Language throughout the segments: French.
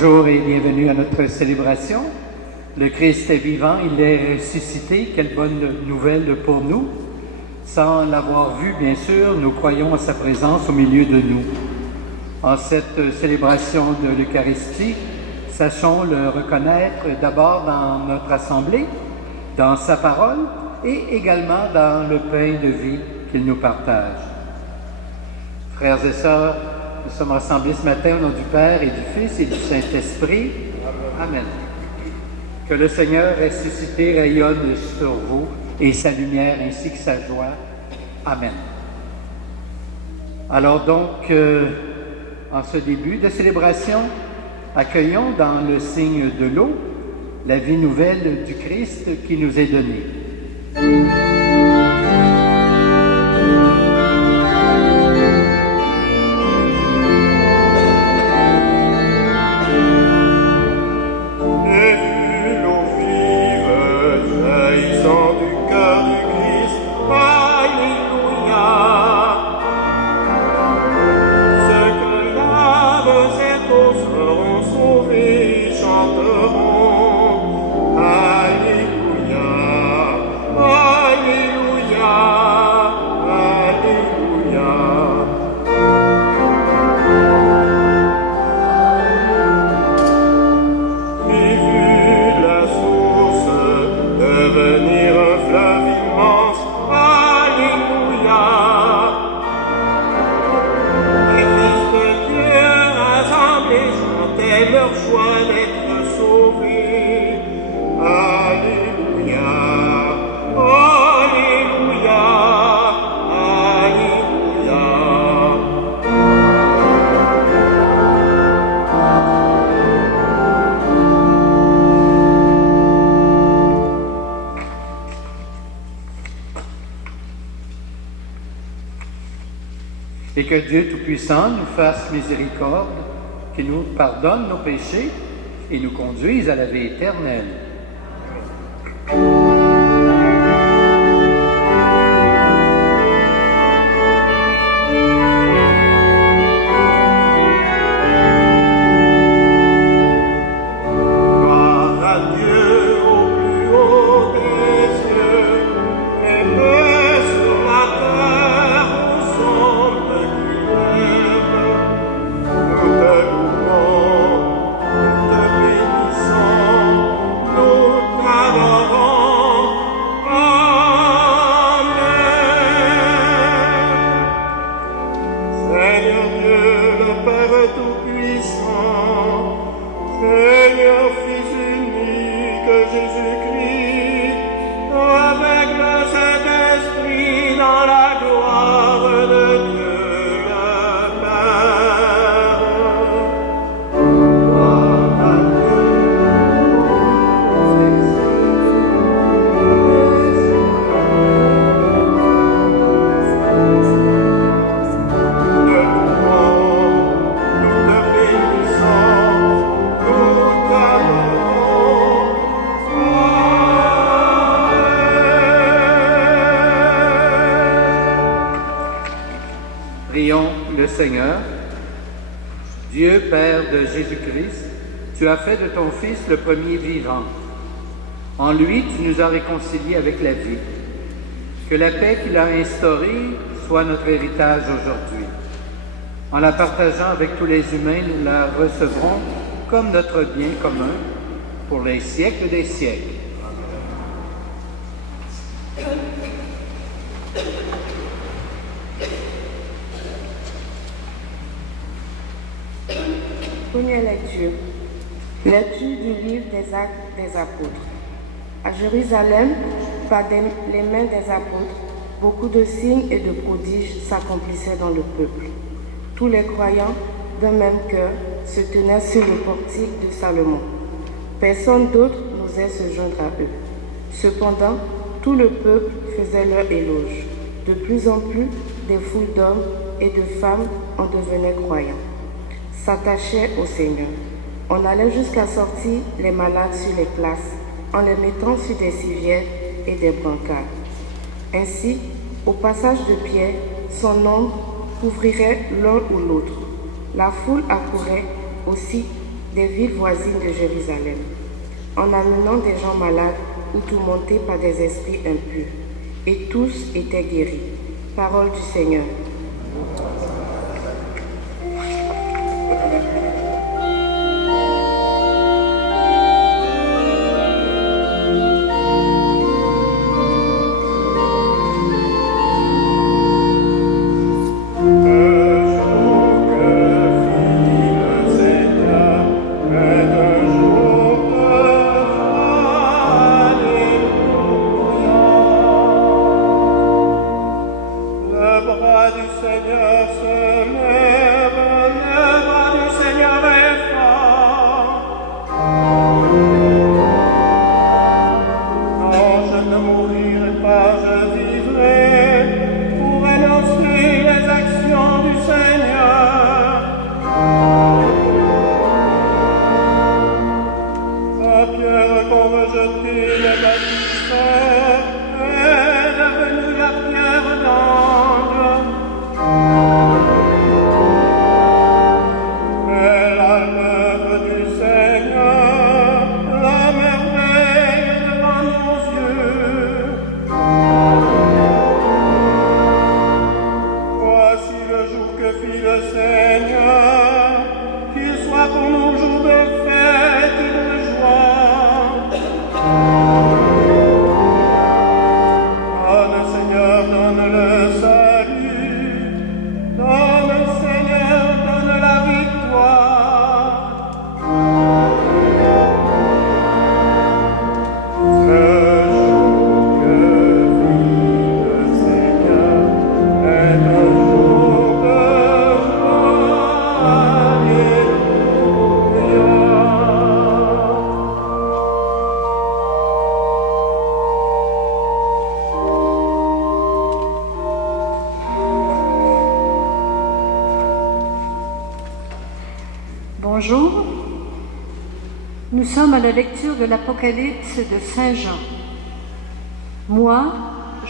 Bonjour et bienvenue à notre célébration. Le Christ est vivant, il est ressuscité. Quelle bonne nouvelle pour nous. Sans l'avoir vu, bien sûr, nous croyons à sa présence au milieu de nous. En cette célébration de l'Eucharistie, sachons le reconnaître d'abord dans notre assemblée, dans sa parole et également dans le pain de vie qu'il nous partage. Frères et sœurs, nous sommes rassemblés ce matin au nom du Père et du Fils et du Saint-Esprit. Amen. Que le Seigneur ressuscité rayonne sur vous et sa lumière ainsi que sa joie. Amen. Alors donc, en ce début de célébration, accueillons dans le signe de l'eau la vie nouvelle du Christ qui nous est donnée. Et que Dieu Tout-Puissant nous fasse miséricorde, qu'il nous pardonne nos péchés et nous conduise à la vie éternelle. Prions le Seigneur. Dieu, Père de Jésus-Christ, tu as fait de ton Fils le premier vivant. En lui, tu nous as réconciliés avec la vie. Que la paix qu'il a instaurée soit notre héritage aujourd'hui. En la partageant avec tous les humains, nous la recevrons comme notre bien commun pour les siècles des siècles. Première lecture. Lecture du livre des Actes des Apôtres. À Jérusalem, par les mains des apôtres, beaucoup de signes et de prodiges s'accomplissaient dans le peuple. Tous les croyants, d'un même cœur, se tenaient sur le portique de Salomon. Personne d'autre n'osait se joindre à eux. Cependant, tout le peuple faisait leur éloge. De plus en plus, des foules d'hommes et de femmes en devenaient croyants. S'attachaient au Seigneur. On allait jusqu'à sortir les malades sur les places, en les mettant sur des civières et des brancards. Ainsi, au passage de Pierre, son ombre couvrirait l'un ou l'autre. La foule accourait aussi des villes voisines de Jérusalem, en amenant des gens malades ou tourmentés par des esprits impurs. Et tous étaient guéris. Parole du Seigneur. Bonjour, nous sommes à la lecture de l'Apocalypse de Saint Jean. Moi,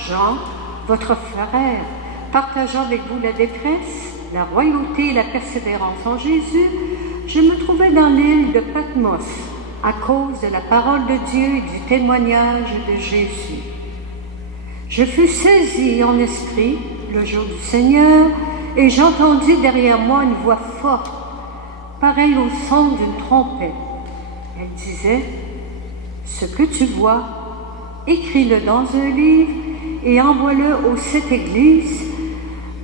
Jean, votre frère, partageant avec vous la détresse, la royauté et la persévérance en Jésus, je me trouvais dans l'île de Patmos à cause de la parole de Dieu et du témoignage de Jésus. Je fus saisi en esprit le jour du Seigneur et j'entendis derrière moi une voix forte, pareil au son d'une trompette. Elle disait, « Ce que tu vois, écris-le dans un livre et envoie-le aux 7 églises,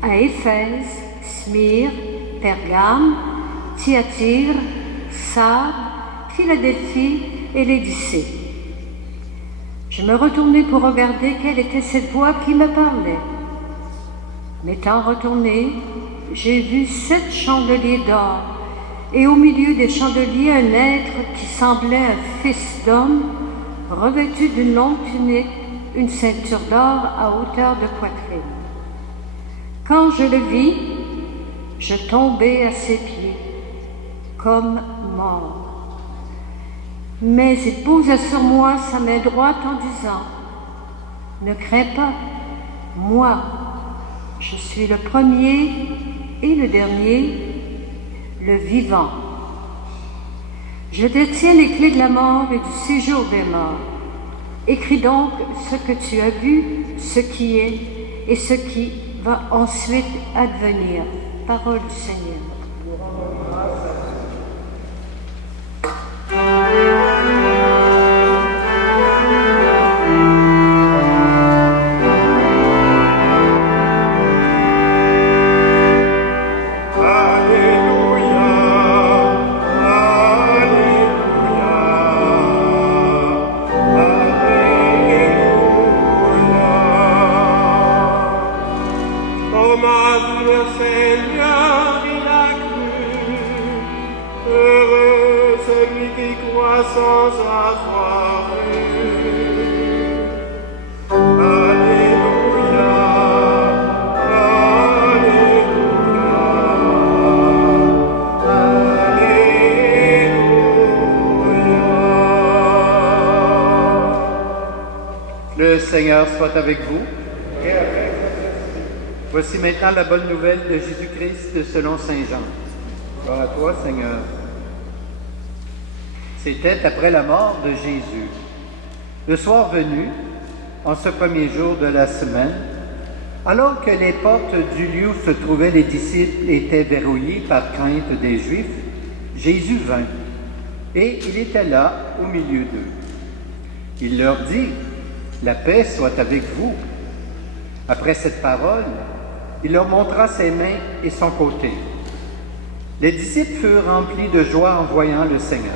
à Éphèse, Smyrne, Pergame, Thyatire, Sardes, Philadelphie et Laodicée. » Je me retournai pour regarder quelle était cette voix qui me parlait. M'étant retourné, j'ai vu 7 chandeliers d'or, et au milieu des chandeliers un être qui semblait un fils d'homme, revêtu d'une longue tunique, une ceinture d'or à hauteur de poitrine. Quand je le vis, je tombai à ses pieds, comme mort. Mais il posa sur moi sa main droite en disant, « Ne crains pas, moi, je suis le premier et le dernier, le vivant. Je détiens les clés de la mort et du séjour des morts. Écris donc ce que tu as vu, ce qui est et ce qui va ensuite advenir. » Parole du Seigneur. Le Seigneur soit avec vous. Voici maintenant la bonne nouvelle de Jésus-Christ selon Saint Jean. Gloire à toi, Seigneur. C'était après la mort de Jésus. Le soir venu, en ce premier jour de la semaine, alors que les portes du lieu où se trouvaient les disciples étaient verrouillées par crainte des Juifs, Jésus vint, et il était là au milieu d'eux. Il leur dit, « La paix soit avec vous. » Après cette parole, il leur montra ses mains et son côté. Les disciples furent remplis de joie en voyant le Seigneur.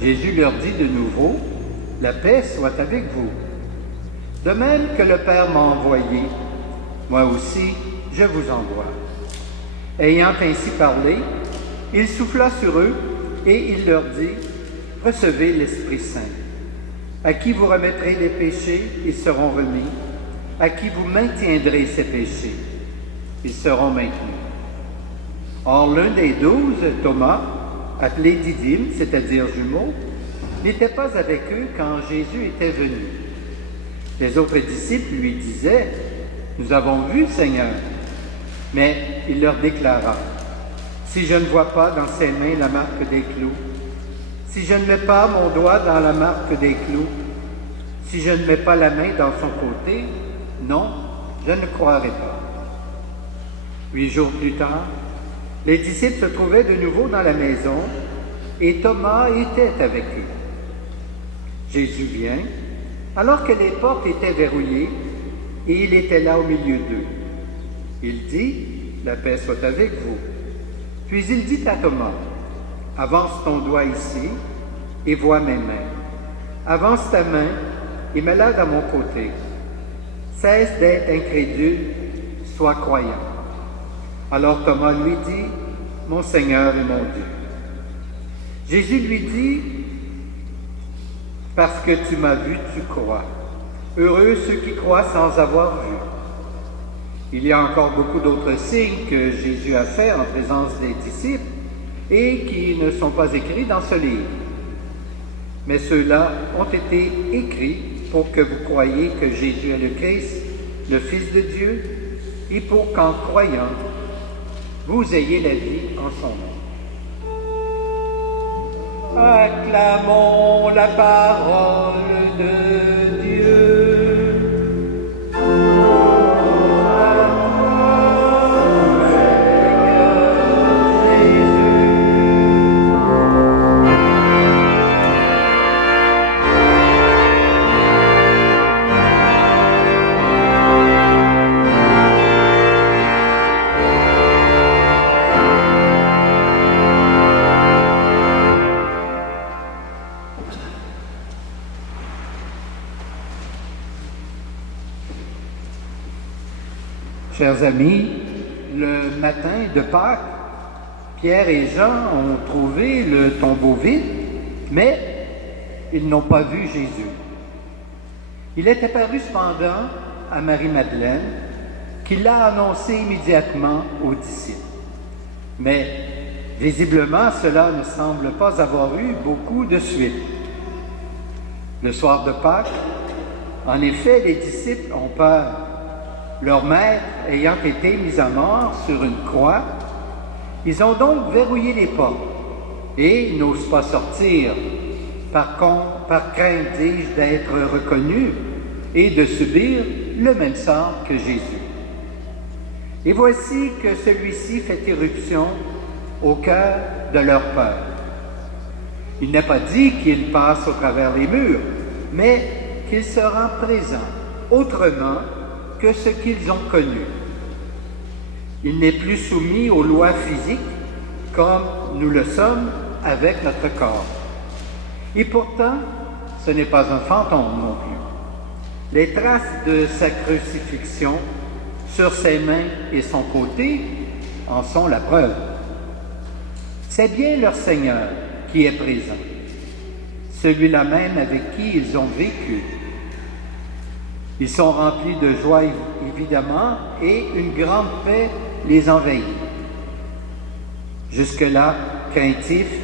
Jésus leur dit de nouveau, « La paix soit avec vous. De même que le Père m'a envoyé, moi aussi je vous envoie. » Ayant ainsi parlé, il souffla sur eux et il leur dit, « Recevez l'Esprit Saint. À qui vous remettrez les péchés, ils seront remis. À qui vous maintiendrez ces péchés, ils seront maintenus. » Or, l'un des 12, Thomas, appelé Didyme, c'est-à-dire jumeau, n'était pas avec eux quand Jésus était venu. Les autres disciples lui disaient, « Nous avons vu le Seigneur. » Mais il leur déclara, « Si je ne vois pas dans ses mains la marque des clous, si je ne mets pas mon doigt dans la marque des clous, si je ne mets pas la main dans son côté, non, je ne croirai pas. » 8 jours plus tard, les disciples se trouvaient de nouveau dans la maison et Thomas était avec eux. Jésus vient, alors que les portes étaient verrouillées, et il était là au milieu d'eux. Il dit, « La paix soit avec vous. » Puis il dit à Thomas, « Avance ton doigt ici et vois mes mains. Avance ta main et mets-la dans mon côté. Cesse d'être incrédule, sois croyant. » Alors Thomas lui dit, « Mon Seigneur et mon Dieu. » Jésus lui dit, « Parce que tu m'as vu, tu crois. Heureux ceux qui croient sans avoir vu. » Il y a encore beaucoup d'autres signes que Jésus a faits en présence des disciples et qui ne sont pas écrits dans ce livre. Mais ceux-là ont été écrits pour que vous croyiez que Jésus est le Christ, le Fils de Dieu, et pour qu'en croyant, vous ayez la vie en son nom. Acclamons la parole de Dieu. Chers amis, le matin de Pâques, Pierre et Jean ont trouvé le tombeau vide, mais ils n'ont pas vu Jésus. Il est apparu cependant à Marie-Madeleine, qui l'a annoncé immédiatement aux disciples. Mais visiblement, cela ne semble pas avoir eu beaucoup de suite. Le soir de Pâques, en effet, les disciples ont peur. Leur maître ayant été mis à mort sur une croix, ils ont donc verrouillé les portes et n'osent pas sortir, par crainte, dis-je, d'être reconnus et de subir le même sort que Jésus. Et voici que celui-ci fait irruption au cœur de leur peur. Il n'est pas dit qu'il passe au travers les murs, mais qu'il se rend présent autrement que ce qu'ils ont connu. Il n'est plus soumis aux lois physiques comme nous le sommes avec notre corps. Et pourtant, ce n'est pas un fantôme non plus. Les traces de sa crucifixion sur ses mains et son côté en sont la preuve. C'est bien leur Seigneur qui est présent, celui-là même avec qui ils ont vécu. Ils sont remplis de joie, évidemment, et une grande paix les envahit. Jusque-là, craintifs,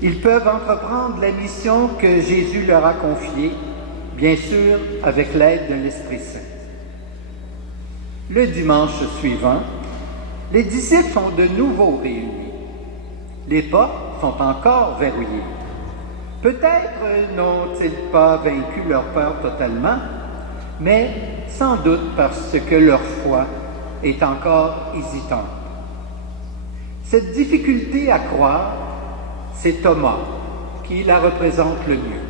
ils peuvent entreprendre la mission que Jésus leur a confiée, bien sûr avec l'aide de l'Esprit Saint. Le dimanche suivant, les disciples sont de nouveau réunis. Les portes sont encore verrouillées. Peut-être n'ont-ils pas vaincu leur peur totalement, mais sans doute parce que leur foi est encore hésitante. Cette difficulté à croire, c'est Thomas qui la représente le mieux.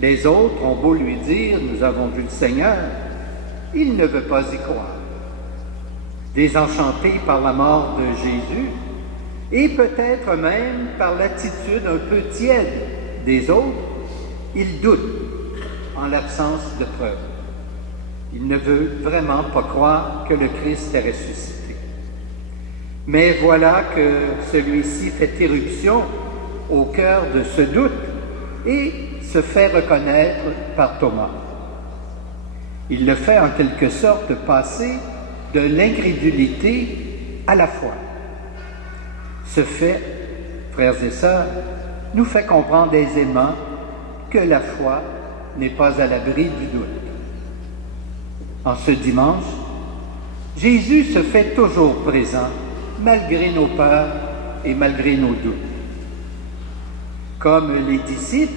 Les autres ont beau lui dire « Nous avons vu le Seigneur », il ne veut pas y croire. Désenchanté par la mort de Jésus, et peut-être même par l'attitude un peu tiède des autres, il doute en l'absence de preuves. Il ne veut vraiment pas croire que le Christ est ressuscité. Mais voilà que celui-ci fait irruption au cœur de ce doute et se fait reconnaître par Thomas. Il le fait en quelque sorte passer de l'incrédulité à la foi. Ce fait, frères et sœurs, nous fait comprendre aisément que la foi n'est pas à l'abri du doute. En ce dimanche, Jésus se fait toujours présent malgré nos peurs et malgré nos doutes. Comme les disciples,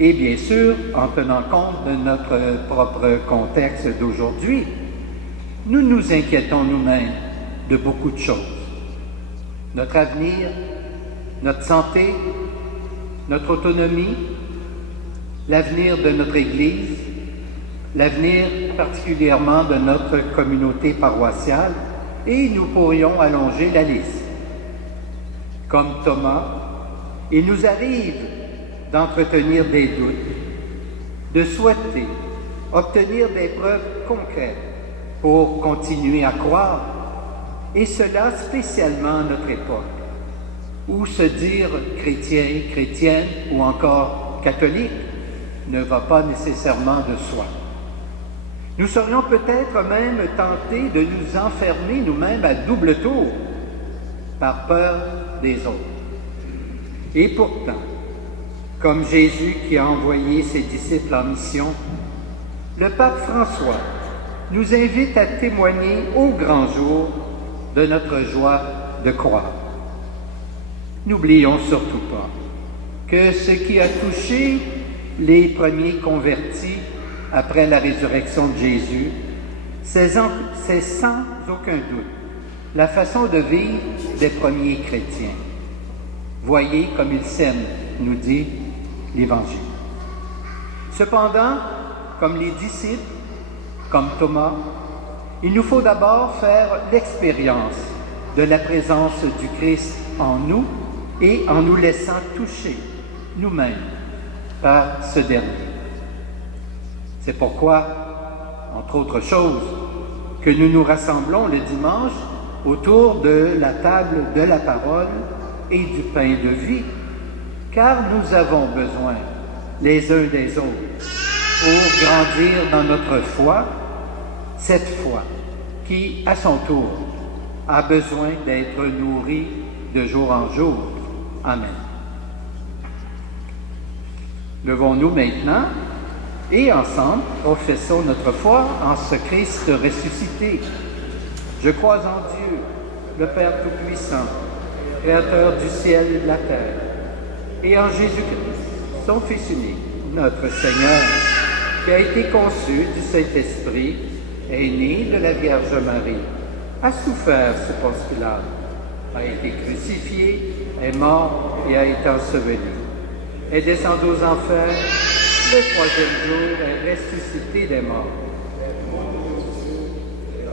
et bien sûr en tenant compte de notre propre contexte d'aujourd'hui, nous nous inquiétons nous-mêmes de beaucoup de choses. Notre avenir, notre santé, notre autonomie, l'avenir de notre Église, l'avenir particulièrement de notre communauté paroissiale, et nous pourrions allonger la liste. Comme Thomas, il nous arrive d'entretenir des doutes, de souhaiter obtenir des preuves concrètes pour continuer à croire, et cela spécialement à notre époque, où se dire chrétien, chrétienne ou encore catholique ne va pas nécessairement de soi. Nous serions peut-être même tentés de nous enfermer nous-mêmes à double tour par peur des autres. Et pourtant, comme Jésus qui a envoyé ses disciples en mission, le pape François nous invite à témoigner au grand jour de notre joie de croire. N'oublions surtout pas que ce qui a touché les premiers convertis après la résurrection de Jésus, c'est sans aucun doute la façon de vivre des premiers chrétiens. Voyez comme ils s'aiment, nous dit l'Évangile. Cependant, comme les disciples, comme Thomas, il nous faut d'abord faire l'expérience de la présence du Christ en nous et en nous laissant toucher nous-mêmes par ce dernier. C'est pourquoi, entre autres choses, que nous nous rassemblons le dimanche autour de la table de la parole et du pain de vie, car nous avons besoin les uns des autres pour grandir dans notre foi, cette foi qui, à son tour, a besoin d'être nourrie de jour en jour. Amen. Levons-nous maintenant et ensemble professons notre foi en ce Christ ressuscité. Je crois en Dieu, le Père Tout-Puissant, Créateur du ciel et de la terre, et en Jésus-Christ, son Fils unique, notre Seigneur, qui a été conçu du Saint-Esprit, est né de la Vierge Marie, a souffert sous Ponce Pilate, a été crucifié, est mort et a été enseveli, est descendu aux enfers, le troisième jour est ressuscité des morts,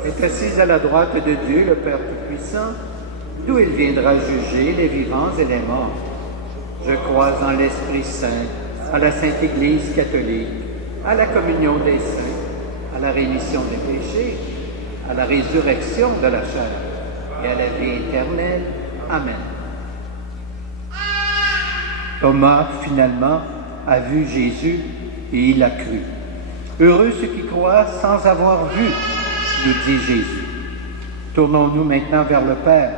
est assis à la droite de Dieu, le Père Tout-Puissant, d'où il viendra juger les vivants et les morts. Je crois en l'Esprit Saint, à la Sainte Église catholique, à la communion des saints, à la rémission des péchés, à la résurrection de la chair et à la vie éternelle. Amen. Thomas, finalement, a vu Jésus et il a cru. Heureux ceux qui croient sans avoir vu, nous dit Jésus. Tournons-nous maintenant vers le Père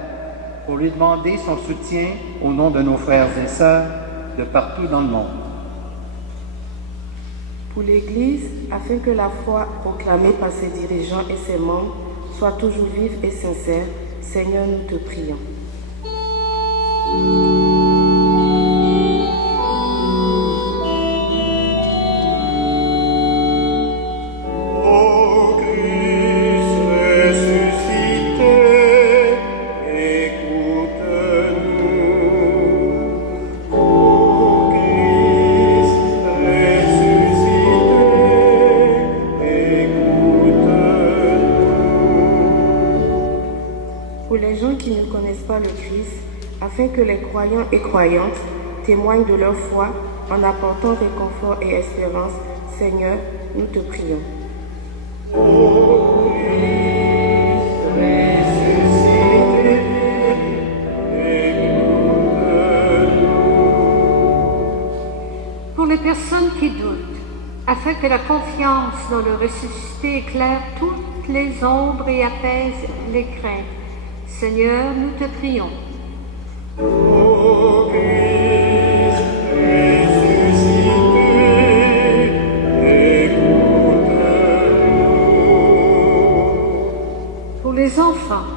pour lui demander son soutien au nom de nos frères et sœurs de partout dans le monde. Pour l'Église, afin que la foi proclamée par ses dirigeants et ses membres soit toujours vive et sincère, Seigneur, nous te prions. pour les gens qui ne connaissent pas le Christ, afin que les croyants et croyantes témoignent de leur foi en apportant réconfort et espérance. Seigneur, nous te prions. Pour les personnes qui doutent, afin que la confiance dans le ressuscité éclaire toutes les ombres et apaise les craintes. Seigneur, nous te prions. Ô Christ ressuscité, écoute-nous. Pour les enfants,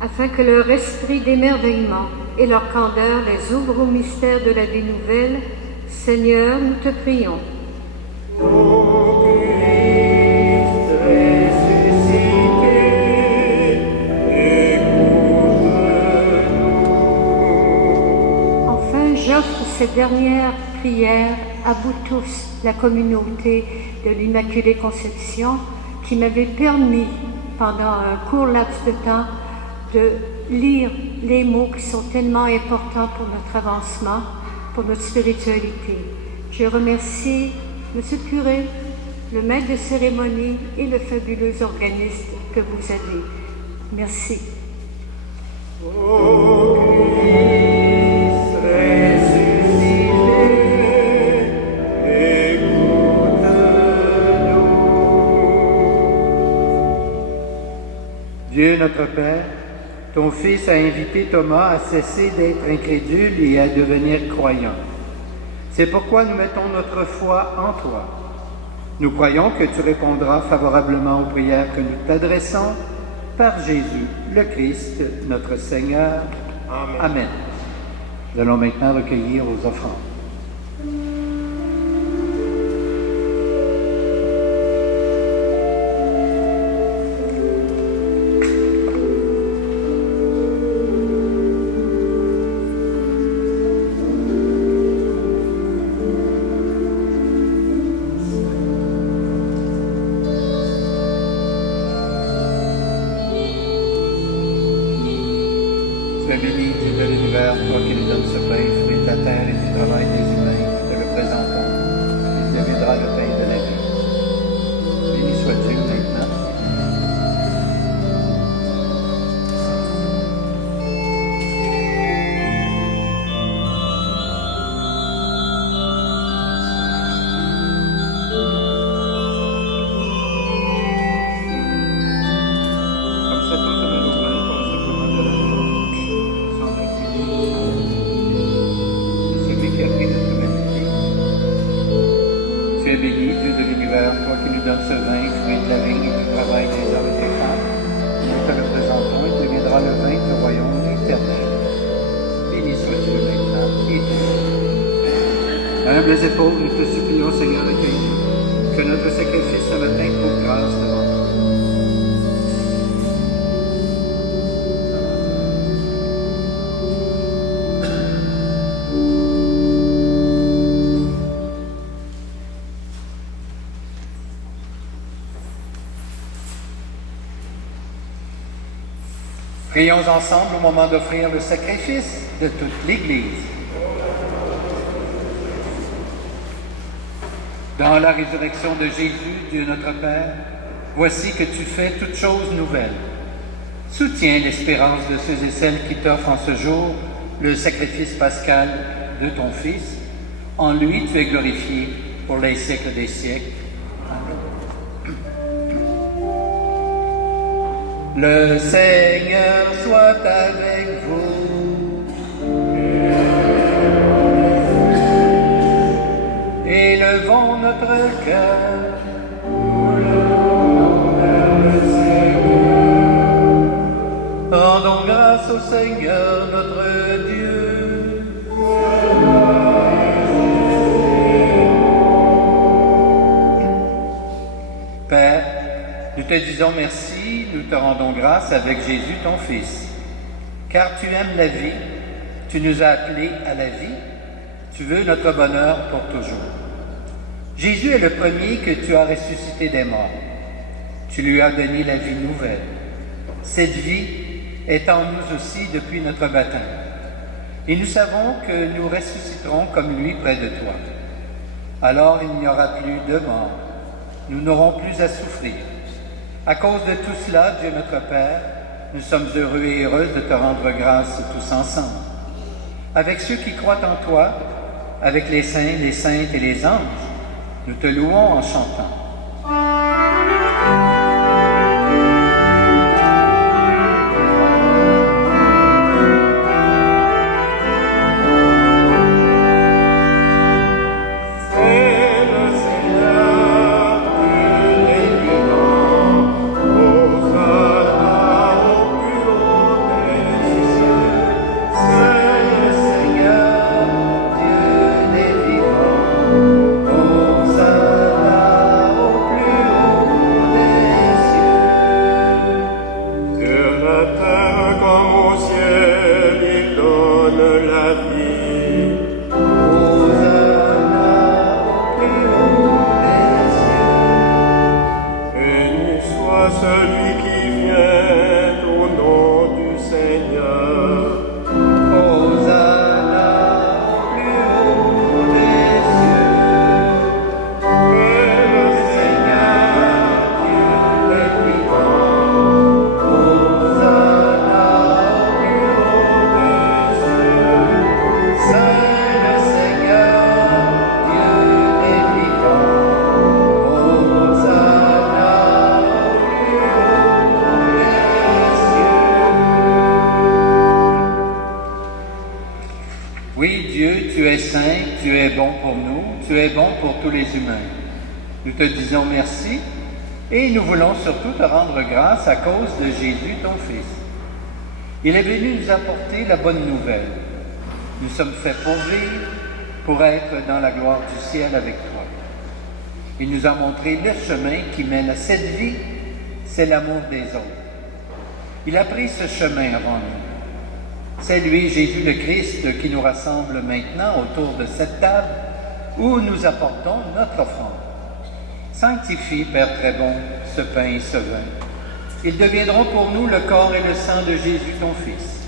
afin que leur esprit d'émerveillement et leur candeur les ouvre au mystère de la vie nouvelle, Seigneur, nous te prions. Ô Christ ressuscité, écoute-nous. Enfin, j'offre cette dernière prière à vous tous, la communauté de l'Immaculée Conception, qui m'avait permis, pendant un court laps de temps, de lire les mots qui sont tellement importants pour notre avancement, pour notre spiritualité. Je remercie M. le curé, le maître de cérémonie et le fabuleux organiste que vous avez. Merci. Ô Christ ressuscité, écoute-nous. Dieu notre Père, ton Fils a invité Thomas à cesser d'être incrédule et à devenir croyant. C'est pourquoi nous mettons notre foi en toi. Nous croyons que tu répondras favorablement aux prières que nous t'adressons par Jésus, le Christ, notre Seigneur. Amen. Amen. Nous allons maintenant recueillir vos offrandes. Sois béni, Dieu de l'univers, toi qui nous donnes ce pain, fruit de la terre et du travail des humains, nous te le présentons. Il deviendra le pain de la vie. Béni sois-tu maintenant. Comme ça, tout se met au pain, comme ce commande de la chose. Sans incliner, sans incliner. Celui qui a pris notre humanité. Tu es béni, Dieu de l'univers, toi qui nous donnes ce vin, fruit de la vigne et du travail des hommes et des femmes. Nous te le présentons, il deviendra le vin du royaume éternel. Béni sois-tu maintenant et toujours. Humbles et pauvres, nous te supplions, Seigneur, accueille-nous, que notre sacrifice ce matin trouve grâce devant toi. Prions ensemble au moment d'offrir le sacrifice de toute l'Église. Dans la résurrection de Jésus, Dieu notre Père, voici que tu fais toutes choses nouvelles. Soutiens l'espérance de ceux et celles qui t'offrent en ce jour le sacrifice pascal de ton Fils. En lui, tu es glorifié pour les siècles des siècles. Amen. Le Seigneur soit avec vous. Élevons notre cœur. Rendons grâce au Seigneur notre Dieu. Père, nous te disons merci, nous te rendons grâce avec Jésus ton Fils. Car tu aimes la vie, tu nous as appelés à la vie, tu veux notre bonheur pour toujours. Jésus est le premier que tu as ressuscité des morts. Tu lui as donné la vie nouvelle. Cette vie, est en nous aussi depuis notre baptême. Et nous savons que nous ressusciterons comme lui près de toi. Alors il n'y aura plus de mort. Nous n'aurons plus à souffrir. À cause de tout cela, Dieu notre Père, nous sommes heureux et heureuses de te rendre grâce tous ensemble. Avec ceux qui croient en toi, avec les saints, les saintes et les anges, nous te louons en chantant. Nous te disons merci et nous voulons surtout te rendre grâce à cause de Jésus, ton Fils. Il est venu nous apporter la bonne nouvelle. Nous sommes faits pour vivre, pour être dans la gloire du ciel avec toi. Il nous a montré le chemin qui mène à cette vie, c'est l'amour des autres. Il a pris ce chemin avant nous. C'est lui, Jésus le Christ, qui nous rassemble maintenant autour de cette table où nous apportons notre offrande. Sanctifie, Père très bon, ce pain et ce vin. Ils deviendront pour nous le corps et le sang de Jésus, ton Fils,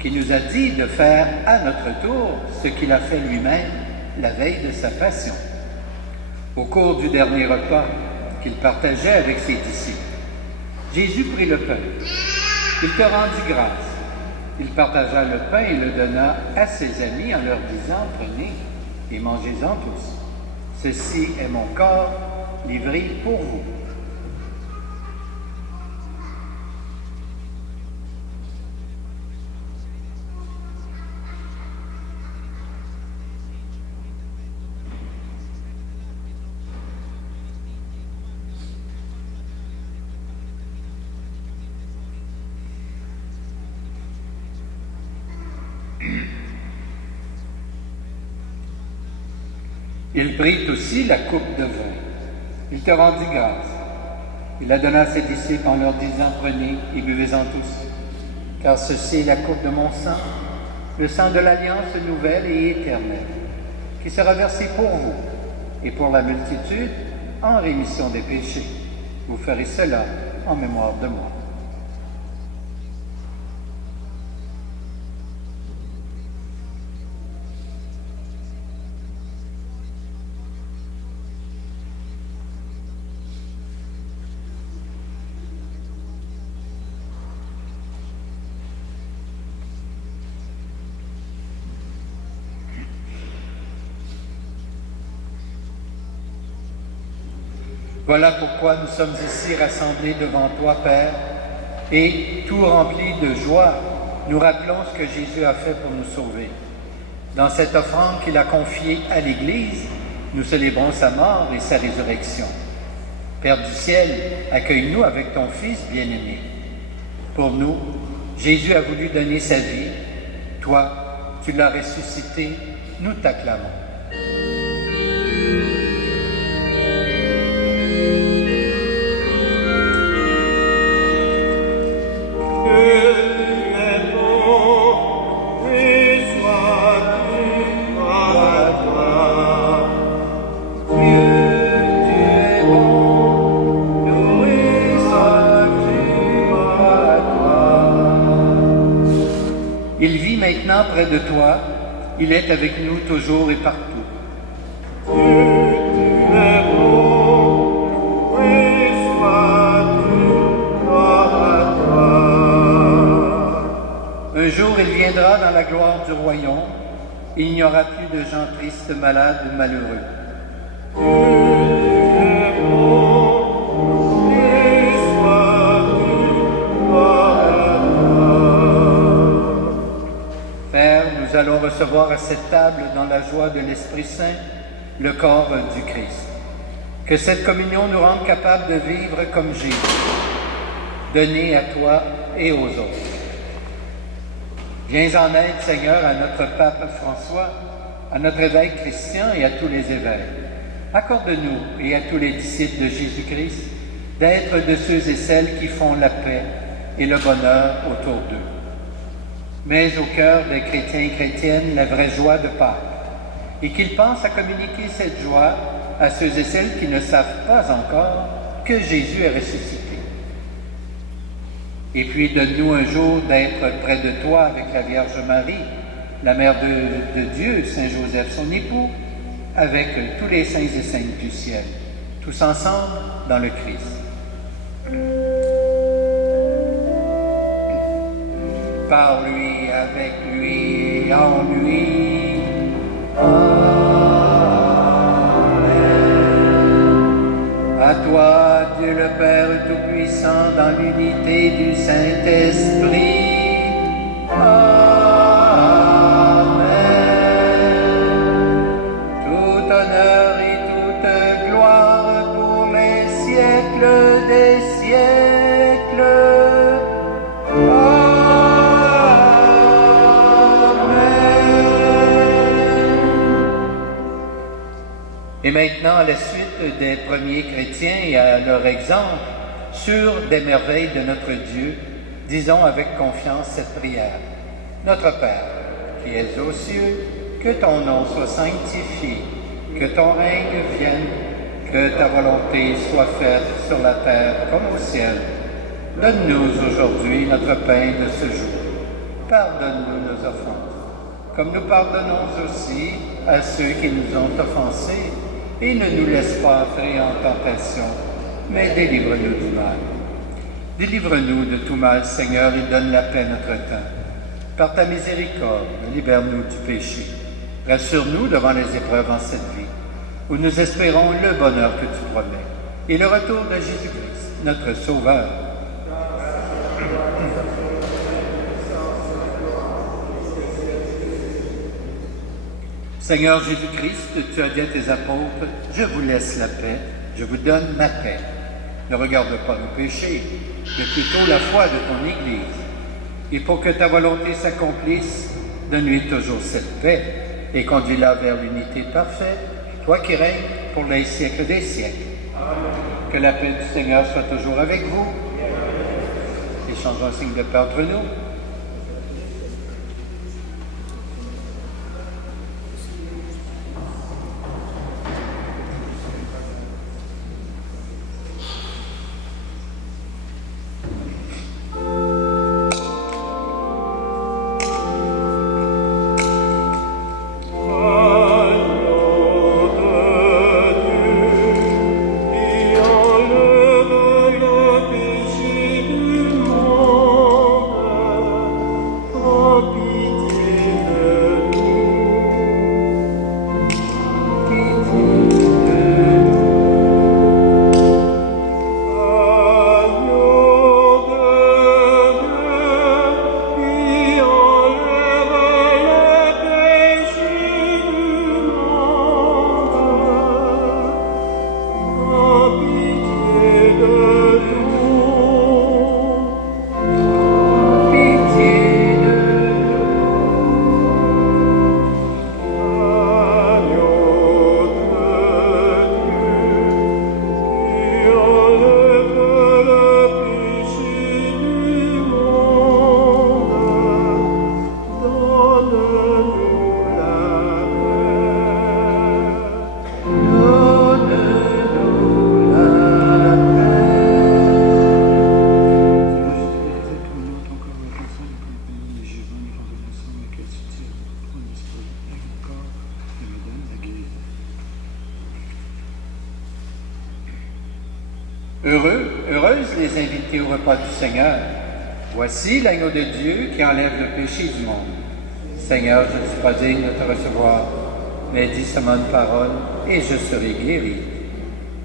qui nous a dit de faire à notre tour ce qu'il a fait lui-même la veille de sa passion. Au cours du dernier repas qu'il partageait avec ses disciples, Jésus prit le pain. Il te rendit grâce. Il partagea le pain et le donna à ses amis en leur disant « Prenez et mangez-en tous. Ceci est mon corps livré pour vous. » Il prit aussi la coupe de vin. Il te rendit grâce. Il la donna à ses disciples en leur disant « Prenez et buvez-en tous, car ceci est la coupe de mon sang, le sang de l'alliance nouvelle et éternelle, qui sera versé pour vous et pour la multitude en rémission des péchés. Vous ferez cela en mémoire de moi. » Voilà pourquoi nous sommes ici rassemblés devant toi, Père, et tout remplis de joie, nous rappelons ce que Jésus a fait pour nous sauver. Dans cette offrande qu'il a confiée à l'Église, nous célébrons sa mort et sa résurrection. Père du ciel, accueille-nous avec ton Fils bien-aimé. Pour nous, Jésus a voulu donner sa vie. Toi, tu l'as ressuscité, nous t'acclamons. Loué sois-tu à toi. maintenant près de toi, il est avec nous toujours et partout. Tu es bon, loué sois-tu, gloire à toi. Un jour, il viendra dans la gloire du royaume. Il n'y aura plus de gens tristes, malades ou malheureux. Tu es bon, loué sois-tu, gloire à toi. Père, nous allons recevoir à cette table, dans la joie de l'Esprit Saint, le corps du Christ. Que cette communion nous rende capables de vivre comme Jésus, donné à toi et aux autres. Viens en aide, Seigneur, à notre pape François, à notre évêque Christian et à tous les évêques. Accorde-nous et à tous les disciples de Jésus-Christ d'être de ceux et celles qui font la paix et le bonheur autour d'eux. Mets au cœur des chrétiens et chrétiennes la vraie joie de Pâques et qu'ils pensent à communiquer cette joie à ceux et celles qui ne savent pas encore que Jésus est ressuscité. Et puis donne-nous un jour d'être près de toi avec la Vierge Marie, la Mère de Dieu, Saint Joseph, son époux, avec tous les saints et saintes du ciel, tous ensemble dans le Christ. Par lui, avec lui et en lui. Amen. À toi, Dieu le Père Tout-Puissant, dans l'unité du Saint-Esprit. Amen. Tout honneur et toute gloire pour les siècles des siècles. Et maintenant, à la suite des premiers chrétiens et à leur exemple, sur des merveilles de notre Dieu, disons avec confiance cette prière. Notre Père, qui es aux cieux, que ton nom soit sanctifié, que ton règne vienne, que ta volonté soit faite sur la terre comme au ciel. Donne-nous aujourd'hui notre pain de ce jour. Pardonne-nous nos offenses, comme nous pardonnons aussi à ceux qui nous ont offensés. Et ne nous laisse pas entrer en tentation, mais délivre-nous du mal. Délivre-nous de tout mal, Seigneur, et donne la paix à notre temps. Par ta miséricorde, libère-nous du péché. Rassure-nous devant les épreuves en cette vie, où nous espérons le bonheur que tu promets, et le retour de Jésus-Christ, notre Sauveur. Seigneur Jésus-Christ, tu as dit à tes apôtres, « Je vous laisse la paix, je vous donne ma paix. Ne regarde pas nos péchés, mais plutôt la foi de ton Église. Et pour que ta volonté s'accomplisse, donne-lui toujours cette paix et conduis-la vers l'unité parfaite, toi qui règnes pour les siècles des siècles. Amen. Que la paix du Seigneur soit toujours avec vous. Échangeons un signe de paix entre nous. Qui enlève le péché du monde. repas du Seigneur. Voici l'agneau de Dieu qui enlève le péché du monde. Seigneur, je ne suis pas digne de te recevoir, mais dis seulement une parole et je serai guéri.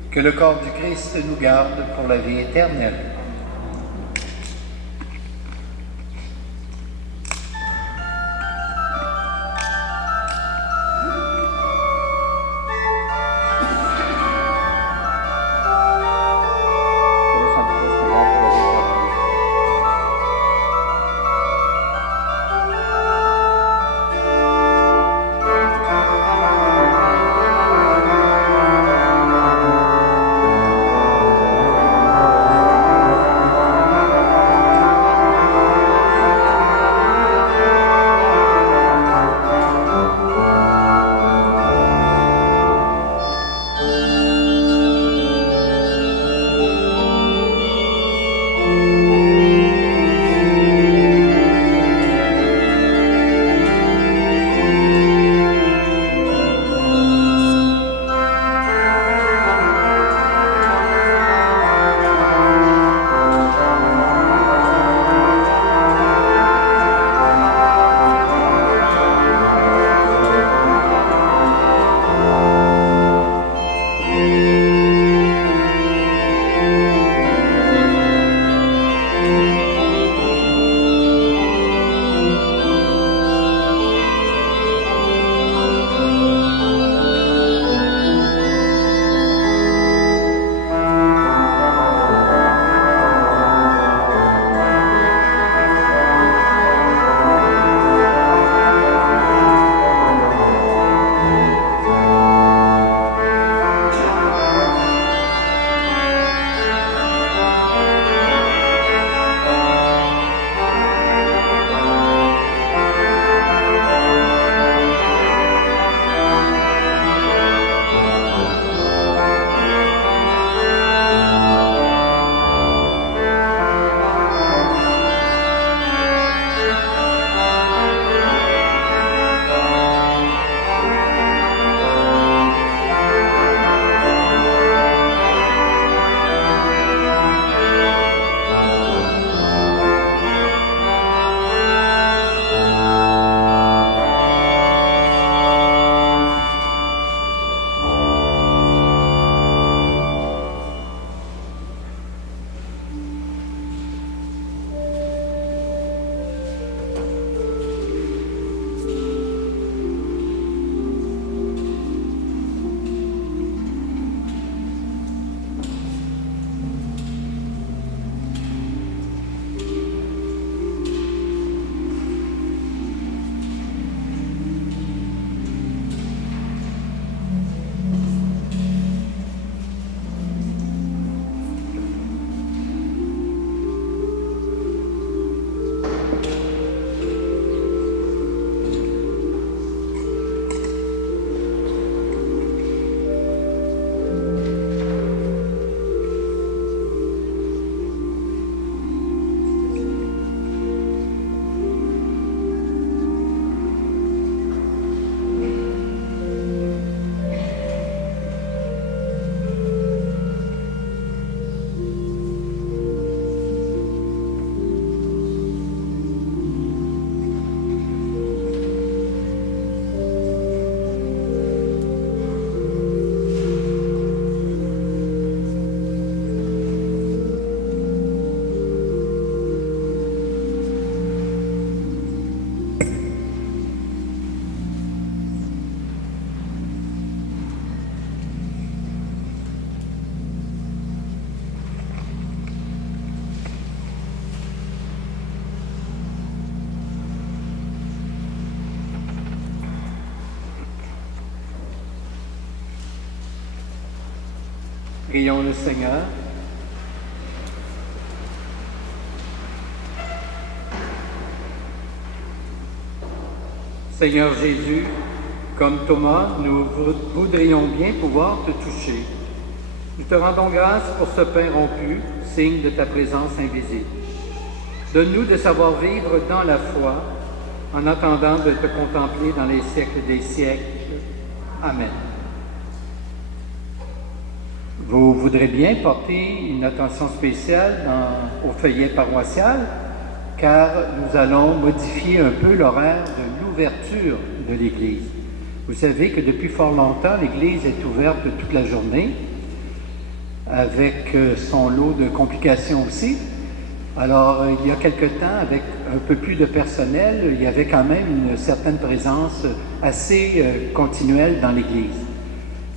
Que le corps du Christ nous garde pour la vie éternelle. Prions le Seigneur. Seigneur Jésus, comme Thomas, nous voudrions bien pouvoir te toucher. Nous te rendons grâce pour ce pain rompu, signe de ta présence invisible. Donne-nous de savoir vivre dans la foi, en attendant de te contempler dans les siècles des siècles. Amen. Vous voudrez bien porter une attention spéciale au feuillet paroissial, car nous allons modifier un peu l'horaire de l'ouverture de l'Église. Vous savez que depuis fort longtemps, l'Église est ouverte toute la journée, avec son lot de complications aussi. Alors, il y a quelque temps, avec un peu plus de personnel, il y avait quand même une certaine présence assez continuelle dans l'Église.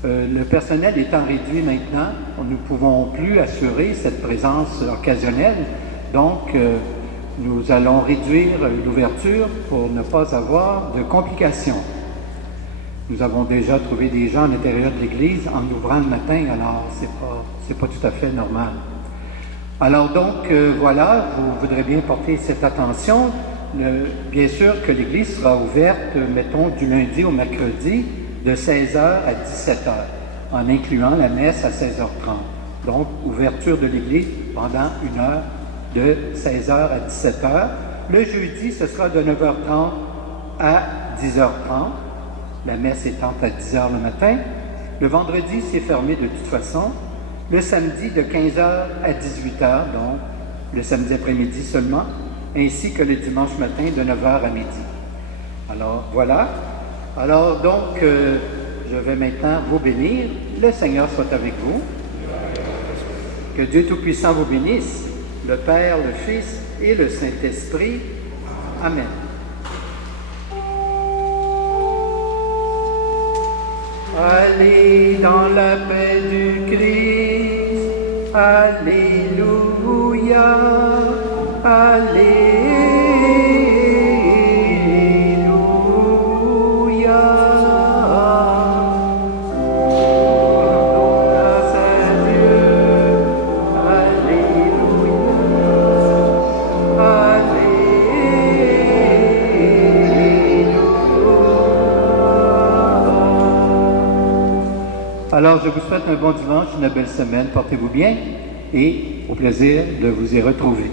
Le personnel étant réduit maintenant, nous ne pouvons plus assurer cette présence occasionnelle, donc nous allons réduire l'ouverture pour ne pas avoir de complications. Nous avons déjà trouvé des gens à l'intérieur de l'Église en ouvrant le matin, alors c'est pas tout à fait normal. Alors donc, voilà, vous voudrez bien porter cette attention. Bien sûr que l'Église sera ouverte, mettons, du lundi au mercredi, de 16h à 17h, en incluant la messe à 16h30. Donc, ouverture de l'Église pendant une heure, de 16h à 17h. Le jeudi, ce sera de 9h30 à 10h30, la messe étant à 10h le matin. Le vendredi, c'est fermé de toute façon. Le samedi, de 15h à 18h, donc le samedi après-midi seulement, ainsi que le dimanche matin, de 9h à midi. Alors, voilà. Alors, donc, je vais maintenant vous bénir. Le Seigneur soit avec vous. Que Dieu Tout-Puissant vous bénisse, le Père, le Fils et le Saint-Esprit. Amen. Allez dans la paix du Christ. Alléluia. Alléluia. Alors, je vous souhaite un bon dimanche, une belle semaine, portez-vous bien et au plaisir de vous y retrouver.